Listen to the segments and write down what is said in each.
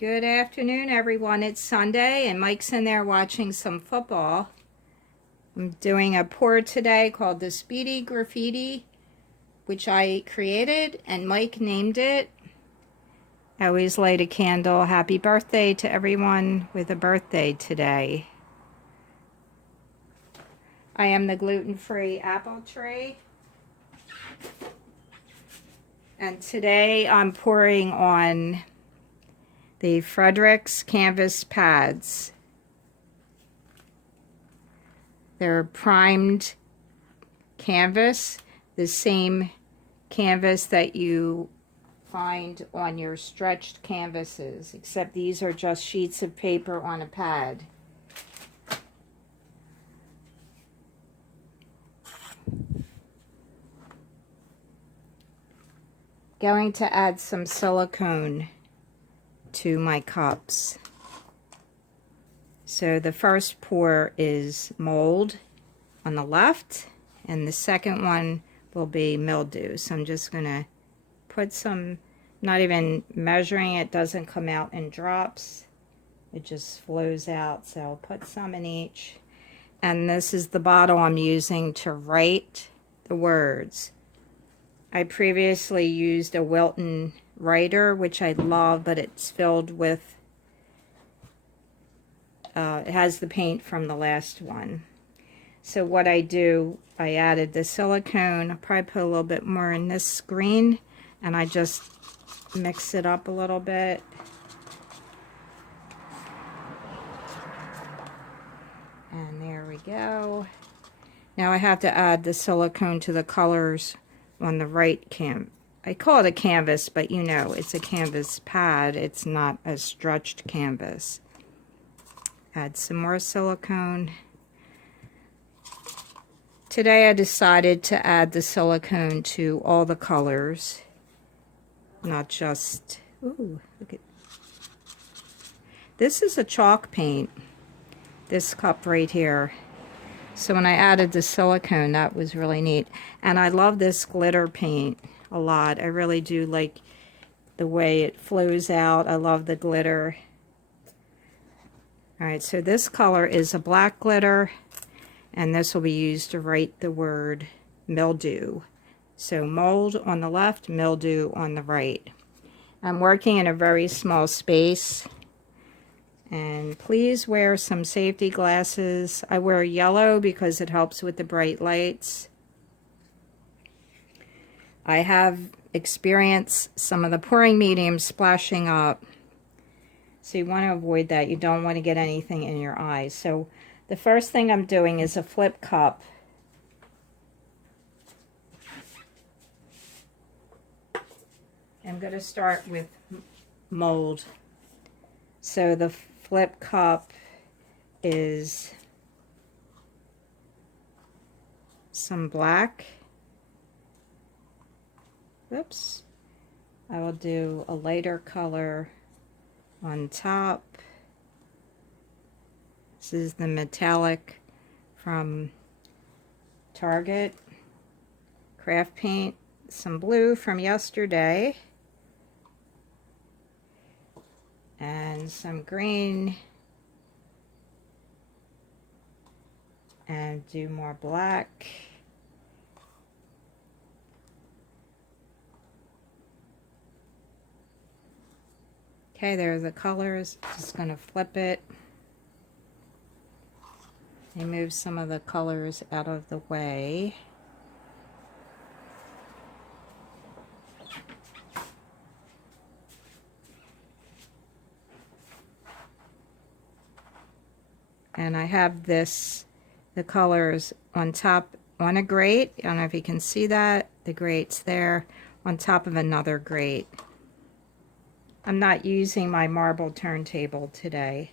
Good afternoon, everyone. It's Sunday, and Mike's in there watching some football. I'm doing a pour today called the Speedy Graffiti, which I created, and Mike named it. I always light a candle. Happy birthday to everyone with a birthday today. I am the gluten-free apple tree. And today I'm pouring on the Fredrix canvas pads. They're primed canvas, the same canvas that you find on your stretched canvases, except these are just sheets of paper on a pad. Going to add some silicone to my cups. So the first pour is mold on the left, and the second one will be mildew. So I'm just going to put some, not even measuring it, doesn't come out in drops. It just flows out. So I'll put some in each. And this is the bottle I'm using to write the words. I previously used a Gluten writer, which I love, but it's filled with, it has the paint from the last one. So what I do, I added the silicone. I'll probably put a little bit more in this green, and I just mix it up a little bit. And there we go. Now I have to add the silicone to the colors on the right I call it a canvas, but you know, it's a canvas pad. It's not a stretched canvas. Add some more silicone. Today I decided to add the silicone to all the colors, not just, ooh, look at, this is a chalk paint, this cup right here. So when I added the silicone, that was really neat. And I love this glitter paint a lot. I really do like the way it flows out. I love the glitter. Alright, so this color is a black glitter, and this will be used to write the word mildew. So mold on the left, mildew on the right. I'm working in a very small space. And please wear some safety glasses. I wear yellow because it helps with the bright lights. I have experienced some of the pouring medium splashing up. So you want to avoid that. You don't want to get anything in your eyes. So the first thing I'm doing is a flip cup. I'm going to start with mold. So the flip cup is some black. Oops. I will do a lighter color on top. This is the metallic from Target. Craft paint. Some blue from yesterday. And some green, and do more black. Okay, there are the colors. Just going to flip it and move some of the colors out of the way. And I have the colors on top on a grate. I don't know if you can see that. The grate's there on top of another grate. I'm not using my marble turntable today.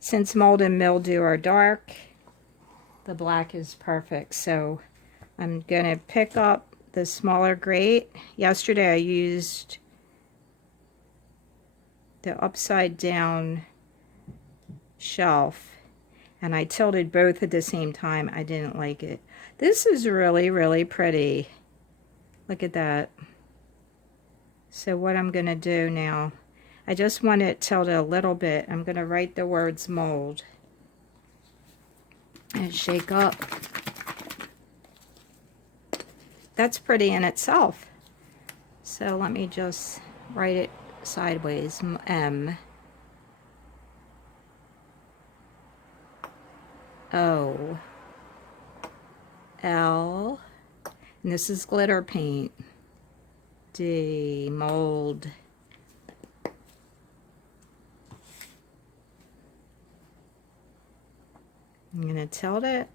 Since mold and mildew are dark, the black is perfect. So I'm going to pick up the smaller grate. Yesterday I used the upside down shelf, and I tilted both at the same time. I didn't like it. This is really, really pretty. Look at that. So what I'm going to do now, I just want it tilted a little bit. I'm going to write the words mold and shake up. That's pretty in itself. So let me just write it sideways. M O L, and this is glitter paint. D, mold. I'm going to tilt it.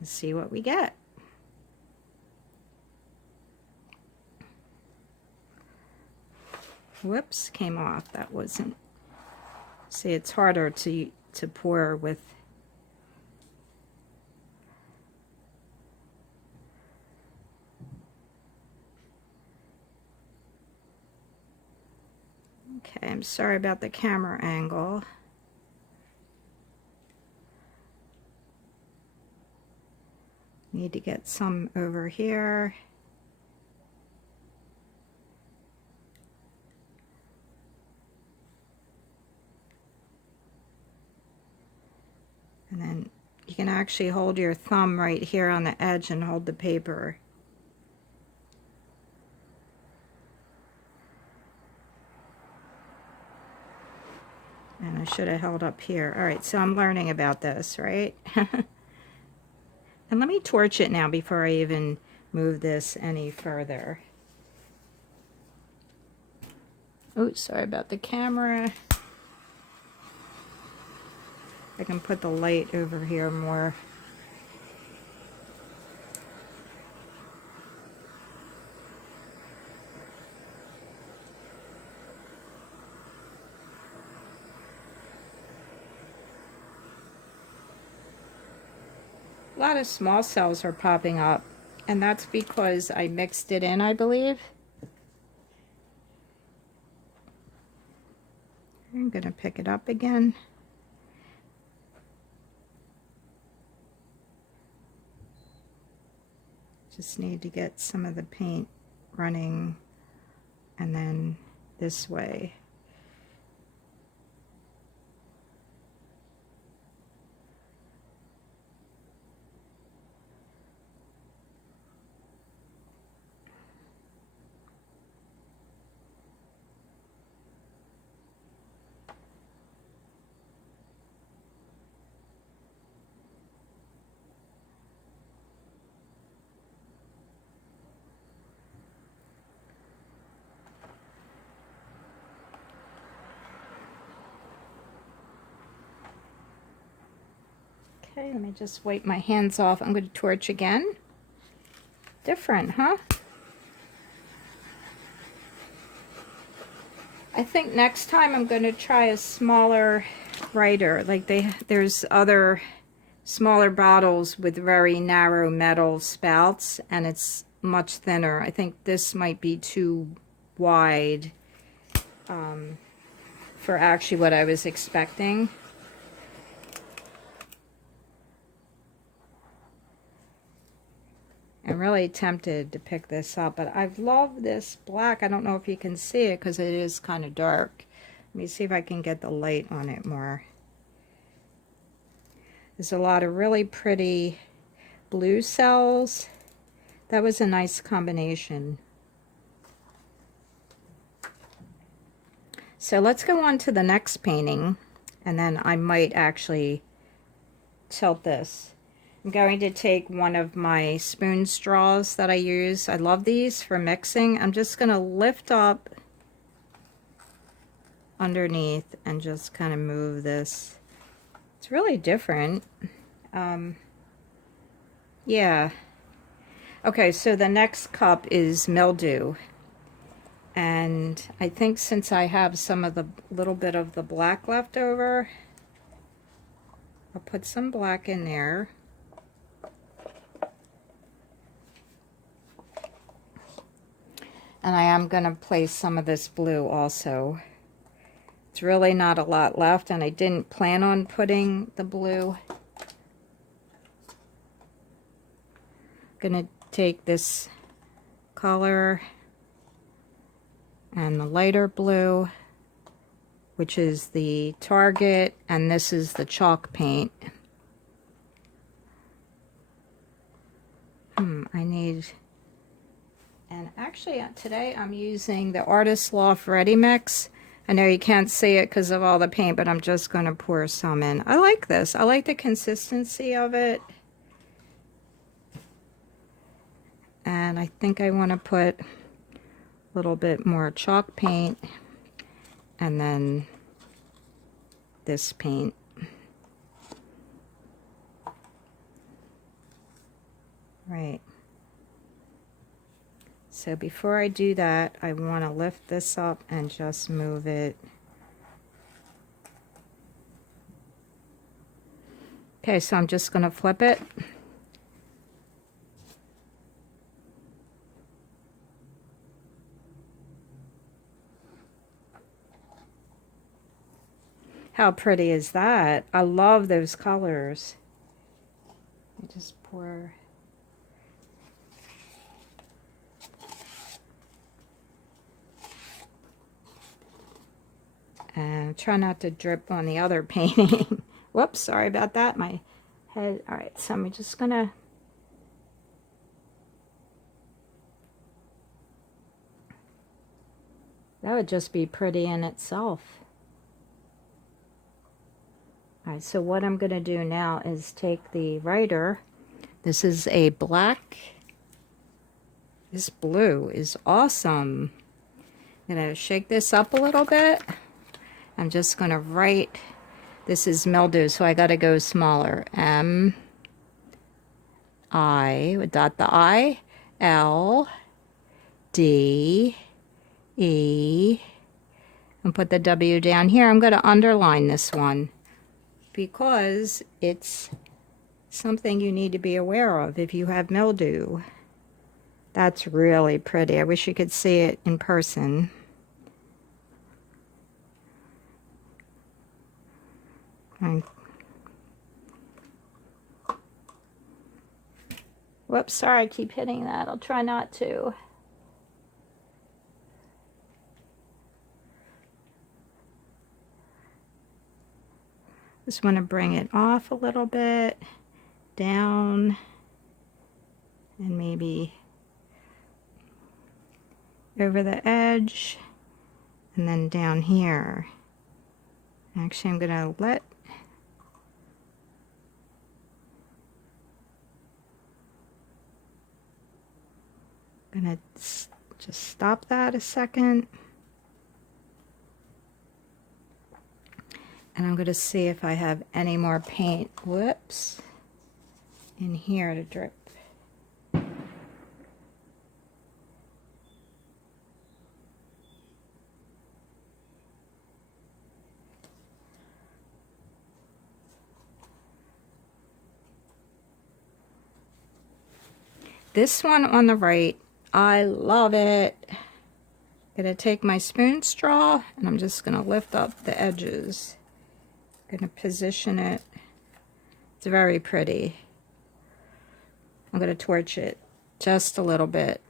Let's see what we get. Whoops, came off. That wasn't. See, it's harder to pour with. Okay, I'm sorry about the camera angle. Need to get some over here. And then you can actually hold your thumb right here on the edge and hold the paper. And I should have held up here. All right, so I'm learning about this, right? And let me torch it now before I even move this any further. Oh, sorry about the camera. I can put the light over here more. A lot of small cells are popping up, and that's because I mixed it in, I believe. I'm going to pick it up again. Just need to get some of the paint running, and then this way. Okay, let me just wipe my hands off. I'm going to torch again. Different, huh? I think next time I'm going to try a smaller writer. Like there's other smaller bottles with very narrow metal spouts, and it's much thinner. I think this might be too wide for actually what I was expecting. I'm really tempted to pick this up, but I've loved this black. I don't know if you can see it because it is kind of dark. Let me see if I can get the light on it more. There's a lot of really pretty blue cells. That was a nice combination. So let's go on to the next painting, and then I might actually tilt this. I'm going to take one of my spoon straws that I use. I love these for mixing. I'm just going to lift up underneath and just kind of move this. It's really different. Yeah. Okay, so the next cup is Mildew. And I think since I have some of the little bit of the black left over, I'll put some black in there. And I am going to place some of this blue also. It's really not a lot left, and I didn't plan on putting the blue. gonna take this color and the lighter blue, which is the Target, and this is the chalk paint. I need, and actually today I'm using the Artist Loft Ready Mix. I know you can't see it because of all the paint, but I'm just going to pour some in. I like this. I like the consistency of it. And I think I want to put a little bit more chalk paint and then this paint. Right. So before I do that, I want to lift this up and just move it. Okay, so I'm just going to flip it. How pretty is that? I love those colors. I just pour. And try not to drip on the other painting. Whoops, sorry about that. My head. All right, so I'm just gonna. That would just be pretty in itself. All right, so what I'm gonna do now is take the writer. This is a black. This blue is awesome. I'm gonna shake this up a little bit. I'm just going to write, this is Mildew, so I got to go smaller. M, I, dot the I, L, D, E, and put the W down here. I'm going to underline this one because it's something you need to be aware of if you have mildew. That's really pretty. I wish you could see it in person. Whoops, sorry, I keep hitting that. I'll try not to. Just want to bring it off a little bit, down, and maybe over the edge, and then down here. Actually, I'm going to let gonna just stop that a second, and I'm gonna see if I have any more paint, whoops, in here to drip. This one on the right, I love it. I'm gonna take my spoon straw and I'm just gonna lift up the edges. I'm gonna position it. It's very pretty. I'm gonna torch it just a little bit.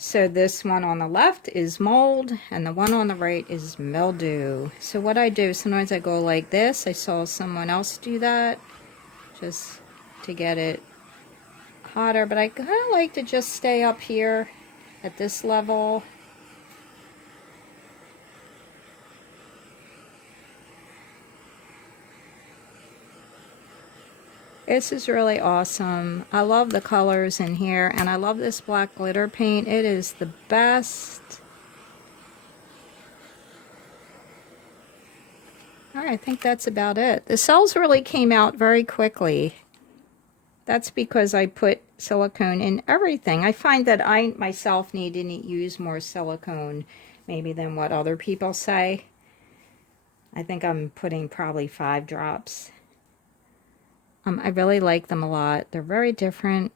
So this one on the left is mold, and the one on the right is mildew. So what I do, sometimes I go like this. I saw someone else do that, just to get it hotter. But I kind of like to just stay up here at this level. This is really awesome. I love the colors in here, and I love this black glitter paint. It is the best. All right, I think that's about it. The cells really came out very quickly. That's because I put silicone in everything. I find that I myself need to use more silicone maybe than what other people say. I think I'm putting probably 5 drops. I really like them a lot. They're very different.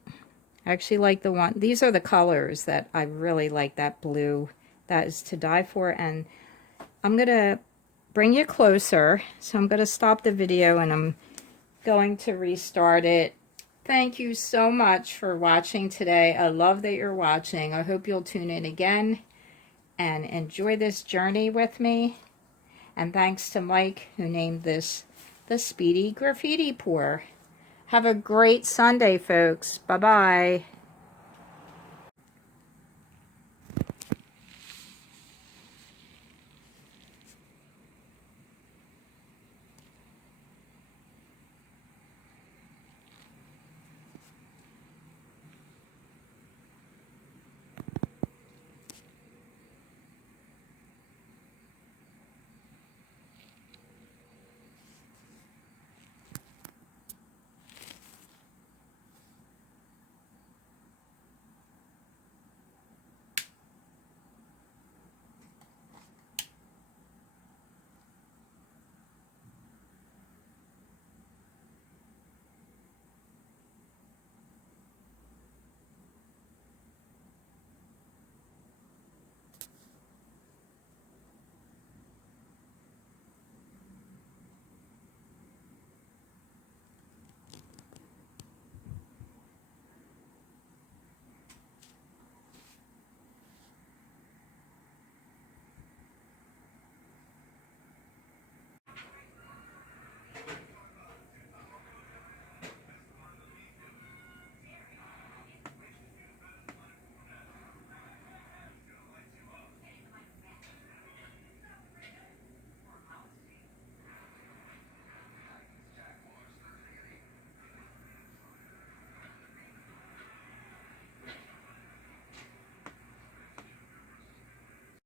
I actually like the one, these are the colors that I really like, that blue. That is to die for. And I'm going to bring you closer. So I'm going to stop the video and I'm going to restart it. Thank you so much for watching today. I love that you're watching. I hope you'll tune in again and enjoy this journey with me. And thanks to Mike, who named this the Speedy Graffiti Pour. Have a great Sunday, folks. Bye-bye.